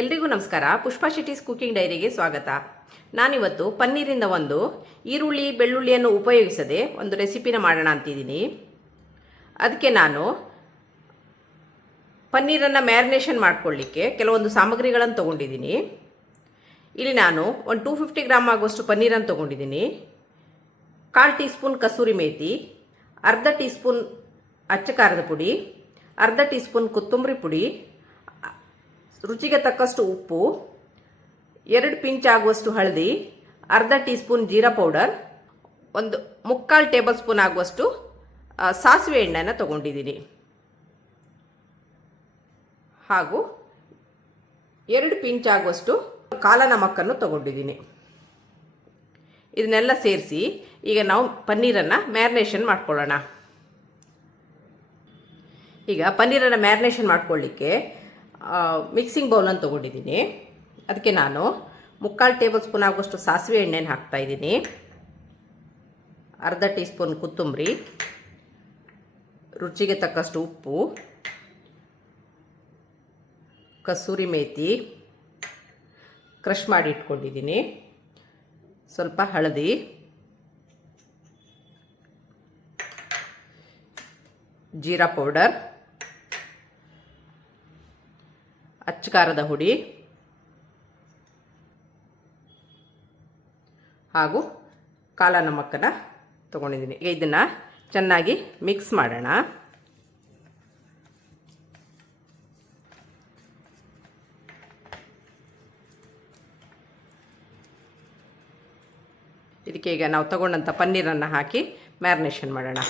ಎಲ್ರಿಗೂ ನಮಸ್ಕಾರ. ಪುಷ್ಪಾ ಶೆಟ್ಟೀಸ್ ಕುಕಿಂಗ್ ಡೈರಿಗೆ ಸ್ವಾಗತ. ನಾನಿವತ್ತು ಪನ್ನೀರಿಂದ ಒಂದು ಈರುಳ್ಳಿ ಬೆಳ್ಳುಳ್ಳಿಯನ್ನು ಉಪಯೋಗಿಸದೆ ಒಂದು ರೆಸಿಪಿನ ಮಾಡೋಣ ಅಂತಿದ್ದೀನಿ. ಅದಕ್ಕೆ ನಾನು ಪನ್ನೀರನ್ನು ಮ್ಯಾರಿನೇಷನ್ ಮಾಡ್ಕೊಳ್ಳಿಕ್ಕೆ ಕೆಲವೊಂದು ಸಾಮಗ್ರಿಗಳನ್ನು ತೊಗೊಂಡಿದ್ದೀನಿ. ಇಲ್ಲಿ ನಾನು ಒಂದು 250 ಗ್ರಾಮ್ ಆಗುವಷ್ಟು ಪನ್ನೀರನ್ನು ತೊಗೊಂಡಿದ್ದೀನಿ. 1/4 ಟೀ ಸ್ಪೂನ್ ಕಸೂರಿ ಮೇಥಿ, ಅರ್ಧ ಟೀ ಸ್ಪೂನ್ ಅಚ್ಚ ಖಾರದ ಪುಡಿ, ಅರ್ಧ ಟೀ ಸ್ಪೂನ್ ಕೊತ್ತಂಬರಿ ಪುಡಿ, ರುಚಿಗೆ ತಕ್ಕಷ್ಟು ಉಪ್ಪು, 2 ಪಿಂಚ್ ಆಗುವಷ್ಟು ಹಳದಿ, ಅರ್ಧ ಟೀ ಸ್ಪೂನ್ ಜೀರಾ ಪೌಡರ್, ಒಂದು 3/4 ಟೇಬಲ್ ಸ್ಪೂನ್ ಆಗುವಷ್ಟು ಸಾಸಿವೆ ಎಣ್ಣೆನ ತಗೊಂಡಿದ್ದೀನಿ. ಹಾಗೂ 2 ಪಿಂಚ್ ಆಗುವಷ್ಟು ಕಾಲ ನಮಕನ್ನು ತಗೊಂಡಿದ್ದೀನಿ. ಇದನ್ನೆಲ್ಲ ಸೇರಿಸಿ ಈಗ ನಾವು ಪನ್ನೀರನ್ನು ಮ್ಯಾರಿನೇಷನ್ ಮಾಡ್ಕೊಳ್ಳೋಣ. ಈಗ ಪನ್ನೀರನ್ನು ಮ್ಯಾರಿನೇಷನ್ ಮಾಡ್ಕೊಳ್ಳಿಕ್ಕೆ ಮಿಕ್ಸಿಂಗ್ ಬೌಲನ್ನು ತೊಗೊಂಡಿದ್ದೀನಿ. ಅದಕ್ಕೆ ನಾನು 3/4 ಟೇಬಲ್ ಸ್ಪೂನ್ ಆಗುವಷ್ಟು ಸಾಸಿವೆ ಎಣ್ಣೆನ ಹಾಕ್ತಾಯಿದ್ದೀನಿ, ಅರ್ಧ ಟೀ ಸ್ಪೂನ್ ಕೊತ್ತಂಬರಿ, ರುಚಿಗೆ ತಕ್ಕಷ್ಟು ಉಪ್ಪು, ಕಸೂರಿ ಮೇಥಿ ಕ್ರಷ್ ಮಾಡಿ ಇಟ್ಕೊಂಡಿದ್ದೀನಿ, ಸ್ವಲ್ಪ ಹಳದಿ, ಜೀರಾ ಪೌಡರ್, ಅಚ್ಚ ಖಾರದ ಹುಡಿ ಹಾಗೂ ಕಾಲ ನಮಕನ್ನು ತೊಗೊಂಡಿದ್ದೀನಿ. ಈಗ ಇದನ್ನು ಚೆನ್ನಾಗಿ ಮಿಕ್ಸ್ ಮಾಡೋಣ. ಇದಕ್ಕೆ ಈಗ ನಾವು ತಗೊಂಡಂಥ ಪನ್ನೀರನ್ನು ಹಾಕಿ ಮ್ಯಾರಿನೇಷನ್ ಮಾಡೋಣ.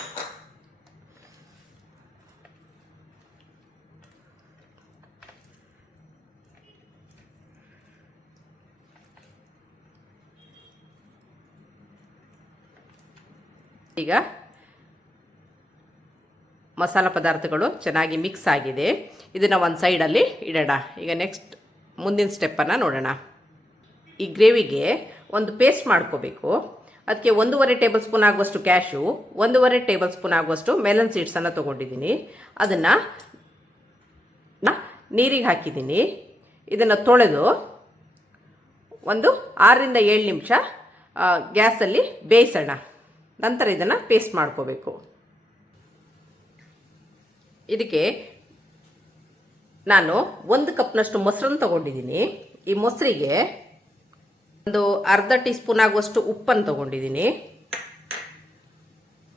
ಈಗ ಮಸಾಲ ಪದಾರ್ಥಗಳು ಚೆನ್ನಾಗಿ ಮಿಕ್ಸ್ ಆಗಿದೆ. ಇದನ್ನು ಒಂದು ಸೈಡಲ್ಲಿ ಇಡೋಣ. ಈಗ ನೆಕ್ಸ್ಟ್ ಮುಂದಿನ ಸ್ಟೆಪ್ಪನ್ನು ನೋಡೋಣ. ಈ ಗ್ರೇವಿಗೆ ಒಂದು ಪೇಸ್ಟ್ ಮಾಡ್ಕೋಬೇಕು. ಅದಕ್ಕೆ 1.5 ಟೇಬಲ್ ಸ್ಪೂನ್ ಆಗುವಷ್ಟು ಕ್ಯಾಶು, 1.5 ಟೇಬಲ್ ಸ್ಪೂನ್ ಆಗುವಷ್ಟು ಮೆಲನ್ ಸೀಡ್ಸನ್ನು ತೊಗೊಂಡಿದ್ದೀನಿ. ಅದನ್ನು ನೀರಿಗೆ ಹಾಕಿದ್ದೀನಿ. ಇದನ್ನು ತೊಳೆದು ಒಂದು 6ರಿಂದ 7 ನಿಮಿಷ ಗ್ಯಾಸಲ್ಲಿ ಬೇಯಿಸೋಣ. ನಂತರ ಇದನ್ನು ಪೇಸ್ಟ್ ಮಾಡ್ಕೋಬೇಕು. ಇದಕ್ಕೆ ನಾನು 1 ಕಪ್ನಷ್ಟು ಮೊಸರನ್ನು ತಗೊಂಡಿದ್ದೀನಿ. ಈ ಮೊಸರಿಗೆ ಒಂದು ಅರ್ಧ ಟೀ ಸ್ಪೂನ್ ಆಗುವಷ್ಟು ಉಪ್ಪನ್ನು ತಗೊಂಡಿದ್ದೀನಿ,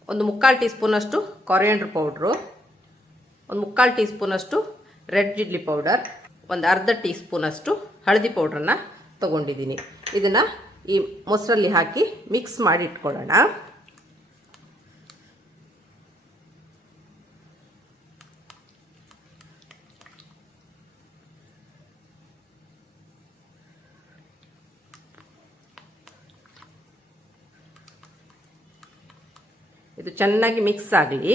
ಒಂದು 3/4 ಟೀ ಸ್ಪೂನಷ್ಟು ಕೊರಿಯಾಂಡರ್ ಪೌಡ್ರು, ಒಂದು 3/4 ಟೀ ಸ್ಪೂನಷ್ಟು ರೆಡ್ ಚಿಲ್ಲಿ ಪೌಡರ್, ಒಂದು ಅರ್ಧ ಟೀ ಸ್ಪೂನಷ್ಟು ಹಳದಿ ಪೌಡ್ರನ್ನು ತಗೊಂಡಿದ್ದೀನಿ. ಇದನ್ನು ಈ ಮೊಸರಲ್ಲಿ ಹಾಕಿ ಮಿಕ್ಸ್ ಮಾಡಿ ಇಟ್ಕೊಳ್ಳೋಣ. ಇದು ಚೆನ್ನಾಗಿ ಮಿಕ್ಸ್ ಆಗಲಿ.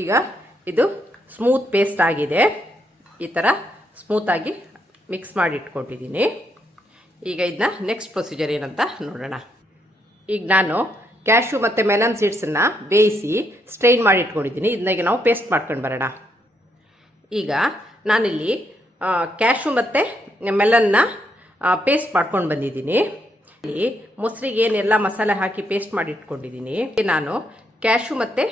ಈಗ ಇದು ಸ್ಮೂತ್ ಪೇಸ್ಟ್ ಆಗಿದೆ. ಈ ಥರ ಸ್ಮೂತಾಗಿ ಮಿಕ್ಸ್ ಮಾಡಿ ಇಟ್ಕೊಂಡಿದ್ದೀನಿ. ಈಗ ಇದನ್ನ ನೆಕ್ಸ್ಟ್ ಪ್ರೊಸೀಜರ್ ಏನಂತ ನೋಡೋಣ. ಈಗ ನಾನು ಕ್ಯಾಶು ಮತ್ತು ಮೆಲನ್ ಸೀಡ್ಸನ್ನು ಬೇಯಿಸಿ ಸ್ಟ್ರೈನ್ ಮಾಡಿ ಇಟ್ಕೊಂಡಿದ್ದೀನಿ. ಇದನ್ನ ಈಗ ನಾವು ಪೇಸ್ಟ್ ಮಾಡ್ಕೊಂಡು ಬರೋಣ. ಈಗ ನಾನಿಲ್ಲಿ ಕ್ಯಾಶು ಮತ್ತು ಮೆಲನ್ನ ಪೇಸ್ಟ್ ಮಾಡ್ಕೊಂಡು ಬಂದಿದ್ದೀನಿ. ಇಲ್ಲಿ ಮೊಸರಿಗೆ ಏನೆಲ್ಲ ಮಸಾಲೆ ಹಾಕಿ ಪೇಸ್ಟ್ ಮಾಡಿ ಇಟ್ಕೊಂಡಿದ್ದೀನಿ. ನಾನು ಕ್ಯಾಶು ಮತ್ತು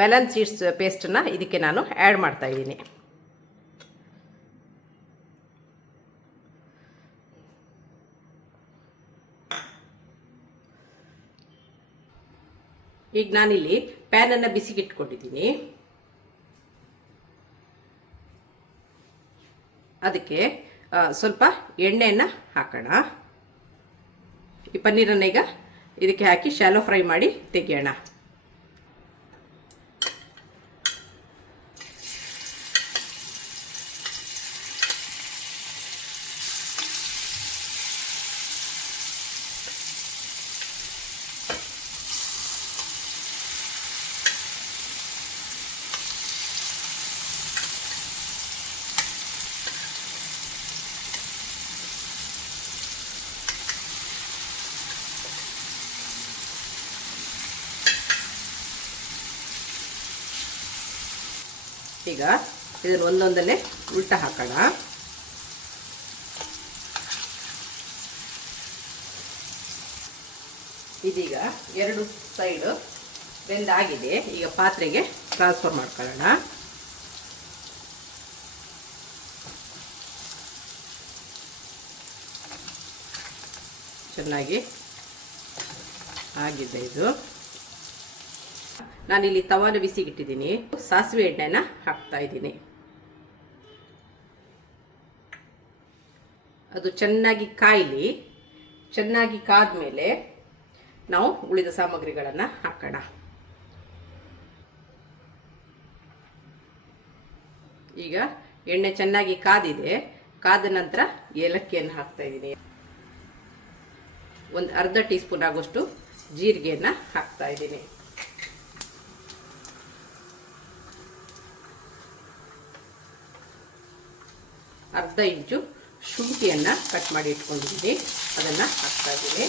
ಮೆಲನ್ ಸೀಡ್ಸ್ ಪೇಸ್ಟನ್ನು ಇದಕ್ಕೆ ನಾನು ಆ್ಯಡ್ ಮಾಡ್ತಾ ಇದ್ದೀನಿ. ಈಗ ನಾನಿಲ್ಲಿ ಪ್ಯಾನನ್ನು ಬಿಸಿಗೆ ಇಟ್ಕೊಂಡಿದ್ದೀನಿ. ಅದಕ್ಕೆ ಸ್ವಲ್ಪ ಎಣ್ಣೆಯನ್ನು ಹಾಕೋಣ. ಈ ಪನ್ನೀರನ್ನು ಈಗ ಇದಕ್ಕೆ ಹಾಕಿ ಶಾಲೋ ಫ್ರೈ ಮಾಡಿ ತೆಗೆಯೋಣ. ಈಗ ಇದನ್ನು ಒಂದೊಂದನ್ನೇ ಉಲ್ಟ ಹಾಕೋಣ. ಇದೀಗ 2 ಸೈಡ್ ಬೆಂದಾಗಿದೆ. ಈಗ ಪಾತ್ರೆಗೆ ಟ್ರಾನ್ಸ್ಫರ್ ಮಾಡ್ಕೊಳ್ಳೋಣ. ಚೆನ್ನಾಗಿ ಆಗಿದೆ ಇದು. ನಾನಿಲ್ಲಿ ತವಾನ ಬಿಸಿಗಿಟ್ಟಿದ್ದೀನಿ. ಸಾಸಿವೆ ಎಣ್ಣೆನ ಹಾಕ್ತಾ ಇದ್ದೀನಿ. ಅದು ಚೆನ್ನಾಗಿ ಕಾಯಲಿ. ಚೆನ್ನಾಗಿ ಕಾದ್ಮೇಲೆ ನಾವು ಉಳಿದ ಸಾಮಗ್ರಿಗಳನ್ನು ಹಾಕೋಣ. ಈಗ ಎಣ್ಣೆ ಚೆನ್ನಾಗಿ ಕಾದಿದೆ. ಕಾದ ನಂತರ ಏಲಕ್ಕಿಯನ್ನು ಹಾಕ್ತಾ ಇದ್ದೀನಿ. ಒಂದು ಅರ್ಧ ಟೀ ಸ್ಪೂನ್ ಆಗುವಷ್ಟು ಜೀರಿಗೆಯನ್ನು ಹಾಕ್ತಾ ಇದ್ದೀನಿ. ಅರ್ಧ ಇಂಚು ಶುಂಠಿಯನ್ನು ಕಟ್ ಮಾಡಿ ಇಟ್ಕೊಂಡಿದ್ದೀನಿ, ಅದನ್ನು ಹಾಕ್ತಾ ಇದ್ದೀನಿ.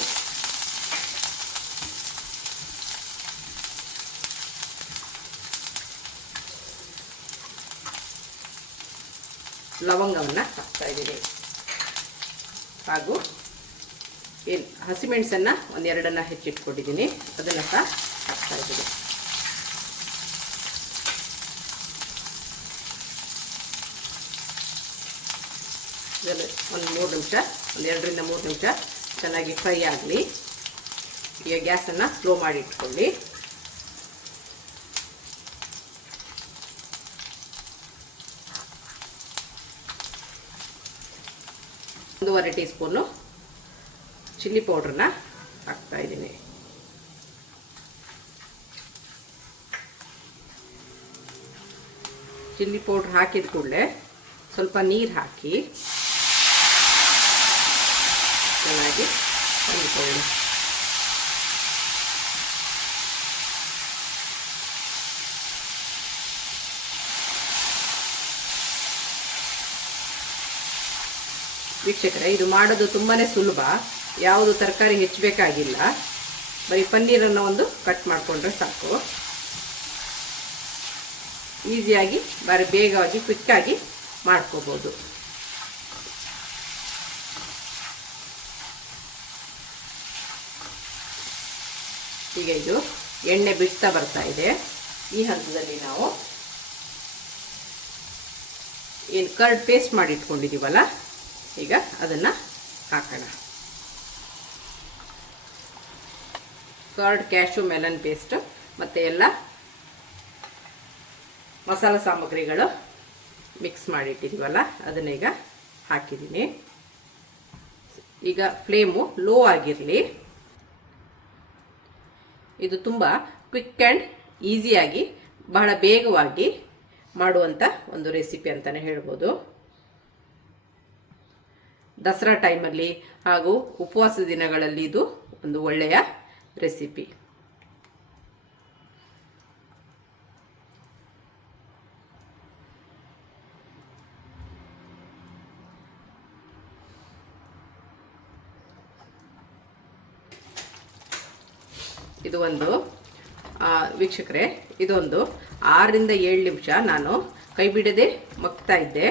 ಲವಂಗವನ್ನು ಹಾಕ್ತಾ ಇದ್ದೀನಿ. ಹಾಗೂ ಹಸಿಮೆಣಸನ್ನು ಒಂದೆರಡನ್ನು ಹೆಚ್ಚಿಟ್ಕೊಂಡಿದ್ದೀನಿ, ಅದನ್ನು ಸಹ ಹಾಕ್ತಾ ಇದ್ದೀನಿ. ಇದನ್ನು ಒಂದು 3 ನಿಮಿಷ, 2 ರಿಂದ 3 ನಿಮಿಷ ಚೆನ್ನಾಗಿ ಫ್ರೈ ಆಗಲಿ. ಈಗ ಗ್ಯಾಸನ್ನು ಸ್ಲೋ ಮಾಡಿ ಇಟ್ಕೊಳ್ಳಿ. ಒಂದೂವರೆ ಟೀ ಸ್ಪೂನು ಚಿಲ್ಲಿ ಪೌಡ್ರನ್ನ ಹಾಕ್ತಾ ಇದ್ದೀನಿ. ಚಿಲ್ಲಿ ಪೌಡ್ರ್ ಹಾಕಿದ ಕೂಡಲೇ ಸ್ವಲ್ಪ ನೀರು ಹಾಕಿ ಚೆನ್ನಾಗಿ ಹೊಂದ್ಕೊಳ್ಳಿ. ವೀಕ್ಷಕರೇ, ಇದು ಮಾಡೋದು ತುಂಬಾ ಸುಲಭ. ಯಾವುದು ತರಕಾರಿ ಹೆಚ್ಚಬೇಕಾಗಿಲ್ಲ. ಬರೀ ಪನ್ನೀರನ್ನು ಒಂದು ಕಟ್ ಮಾಡಿಕೊಂಡ್ರೆ ಸಾಕು. ಈಸಿಯಾಗಿ ಬಾರಿ ಬೇಗವಾಗಿ ಕ್ವಿಕ್ಕಾಗಿ ಮಾಡ್ಕೋಬೋದು. ಈಗ ಇದು ಎಣ್ಣೆ ಬಿಡ್ತಾ ಬರ್ತಾ ಇದೆ. ಈ ಹಂತದಲ್ಲಿ ನಾವು ಏನು ಕರ್ಡ್ ಪೇಸ್ಟ್ ಮಾಡಿ ಇಟ್ಕೊಂಡಿದ್ದೀವಲ್ಲ, ಈಗ ಅದನ್ನು ಹಾಕೋಣ. ಕರ್ಡ್, ಕ್ಯಾಶು, ಮೆಲನ್ ಪೇಸ್ಟ್ ಮತ್ತು ಎಲ್ಲ ಮಸಾಲ ಸಾಮಗ್ರಿಗಳು ಮಿಕ್ಸ್ ಮಾಡಿಟ್ಟಿದ್ದೀವಲ್ಲ, ಅದನ್ನೀಗ ಹಾಕಿದ್ದೀನಿ. ಈಗ ಫ್ಲೇಮು ಲೋ ಆಗಿರಲಿ. ಇದು ತುಂಬ ಕ್ವಿಕ್ ಆ್ಯಂಡ್ ಈಸಿಯಾಗಿ ಬಹಳ ಬೇಗವಾಗಿ ಮಾಡುವಂಥ ಒಂದು ರೆಸಿಪಿ ಅಂತಲೇ ಹೇಳ್ಬೋದು. ದಸರಾ ಟೈಮಲ್ಲಿ ಹಾಗೂ ಉಪವಾಸ ದಿನಗಳಲ್ಲಿ ಇದು ಒಂದು ಒಳ್ಳೆಯ ರೆಸಿಪಿ. ಇದು ಒಂದು ವೀಕ್ಷಕರೇ, ಇದೊಂದು 6 ರಿಂದ 7 ನಿಮಿಷ ನಾನು ಕೈ ಬಿಡದೆ ಮಗ್ತಾ ಇದ್ದೆ.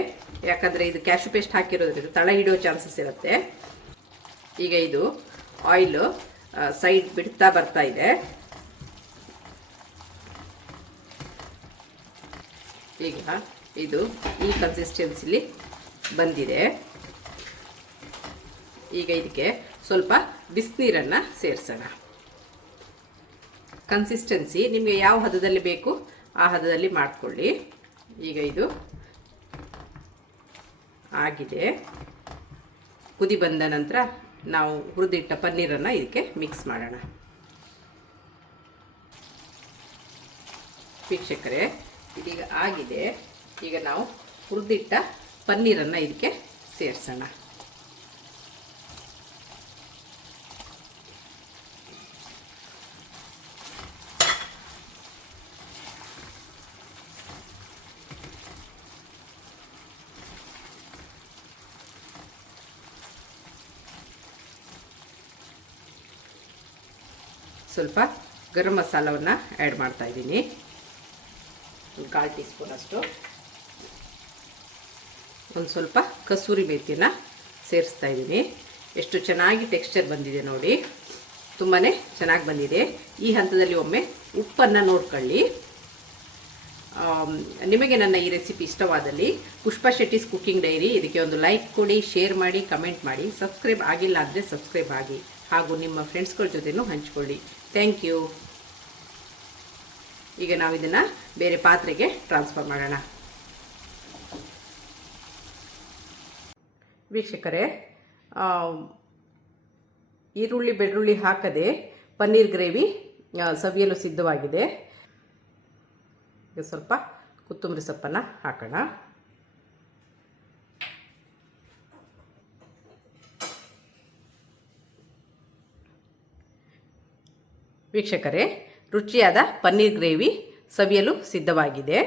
ಯಾಕಂದರೆ ಇದು ಕ್ಯಾಶು ಪೇಸ್ಟ್ ಹಾಕಿರೋದ್ರಿಂದ ತಳ ಹಿಡಿಯೋ ಚಾನ್ಸಸ್ ಇರುತ್ತೆ. ಈಗ ಇದು ಆಯಿಲು ಸೈಡ್ ಬಿಡ್ತಾ ಬರ್ತಾ ಇದೆ. ಈಗ ಇದು ಈ ಕನ್ಸಿಸ್ಟೆನ್ಸಿಲಿ ಬಂದಿದೆ. ಈಗ ಇದಕ್ಕೆ ಸ್ವಲ್ಪ ಬಿಸಿನೀರನ್ನು ಸೇರಿಸೋಣ. ಕನ್ಸಿಸ್ಟೆನ್ಸಿ ನಿಮಗೆ ಯಾವ ಹದದಲ್ಲಿ ಬೇಕು ಆ ಹದದಲ್ಲಿ ಮಾಡಿಕೊಳ್ಳಿ. ಈಗ ಇದು ಆಗಿದೆ. ಕುದಿ ಬಂದ ನಂತರ ನಾವು ಹುರಿದಿಟ್ಟ ಪನ್ನೀರನ್ನು ಇದಕ್ಕೆ ಮಿಕ್ಸ್ ಮಾಡೋಣ. ವೀಕ್ಷಕರೇ, ಇದೀಗ ಆಗಿದೆ. ಈಗ ನಾವು ಹುರಿದಿಟ್ಟ ಪನ್ನೀರನ್ನು ಇದಕ್ಕೆ ಸೇರಿಸೋಣ. ಸ್ವಲ್ಪ ಗರಂ ಮಸಾಲವನ್ನು ಆ್ಯಡ್ ಮಾಡ್ತಾ ಇದ್ದೀನಿ. ಒಂದು 1/4 ಟೀ ಸ್ಪೂನ್ ಅಷ್ಟು. ಒಂದು ಸ್ವಲ್ಪ ಕಸೂರಿ ಮೇಥಿನ ಸೇರಿಸ್ತಾ ಇದ್ದೀನಿ. ಎಷ್ಟು ಚೆನ್ನಾಗಿ ಟೆಕ್ಸ್ಚರ್ ಬಂದಿದೆ ನೋಡಿ, ತುಂಬಾ ಚೆನ್ನಾಗಿ ಬಂದಿದೆ. ಈ ಹಂತದಲ್ಲಿ ಒಮ್ಮೆ ಉಪ್ಪನ್ನು ನೋಡ್ಕೊಳ್ಳಿ. ನಿಮಗೆ ನನ್ನ ಈ ರೆಸಿಪಿ ಇಷ್ಟವಾದಲ್ಲಿ ಪುಷ್ಪಾ ಶೆಟ್ಟಿಸ್ ಕುಕ್ಕಿಂಗ್ ಡೈರಿ ಇದಕ್ಕೆ ಒಂದು ಲೈಕ್ ಕೊಡಿ, ಶೇರ್ ಮಾಡಿ, ಕಮೆಂಟ್ ಮಾಡಿ. ಸಬ್ಸ್ಕ್ರೈಬ್ ಆಗಿಲ್ಲ ಅಂದರೆ ಸಬ್ಸ್ಕ್ರೈಬ್ ಆಗಿ, ಹಾಗೂ ನಿಮ್ಮ ಫ್ರೆಂಡ್ಸ್ಗಳ ಜೊತೆನೂ ಹಂಚ್ಕೊಳ್ಳಿ. Thank you. ಈಗ ನಾವು ಇದನ್ನು ಬೇರೆ ಪಾತ್ರೆಗೆ ಟ್ರಾನ್ಸ್ಫರ್ ಮಾಡೋಣ. ವೀಕ್ಷಕರೇ, ಈರುಳ್ಳಿ ಬೆಳ್ಳುಳ್ಳಿ ಹಾಕದೆ ಪನ್ನೀರ್ ಗ್ರೇವಿ ಸವಿಯಲು ಸಿದ್ಧವಾಗಿದೆ. ಈಗ ಸ್ವಲ್ಪ ಕೊತ್ತಂಬರಿ ಸೊಪ್ಪನ್ನು ಹಾಕೋಣ. ವೀಕ್ಷಕರೇ, ರುಚಿಯಾದ ಪನ್ನೀರ್ ಗ್ರೇವಿ ಸವಿಯಲು ಸಿದ್ಧವಾಗಿದೆ.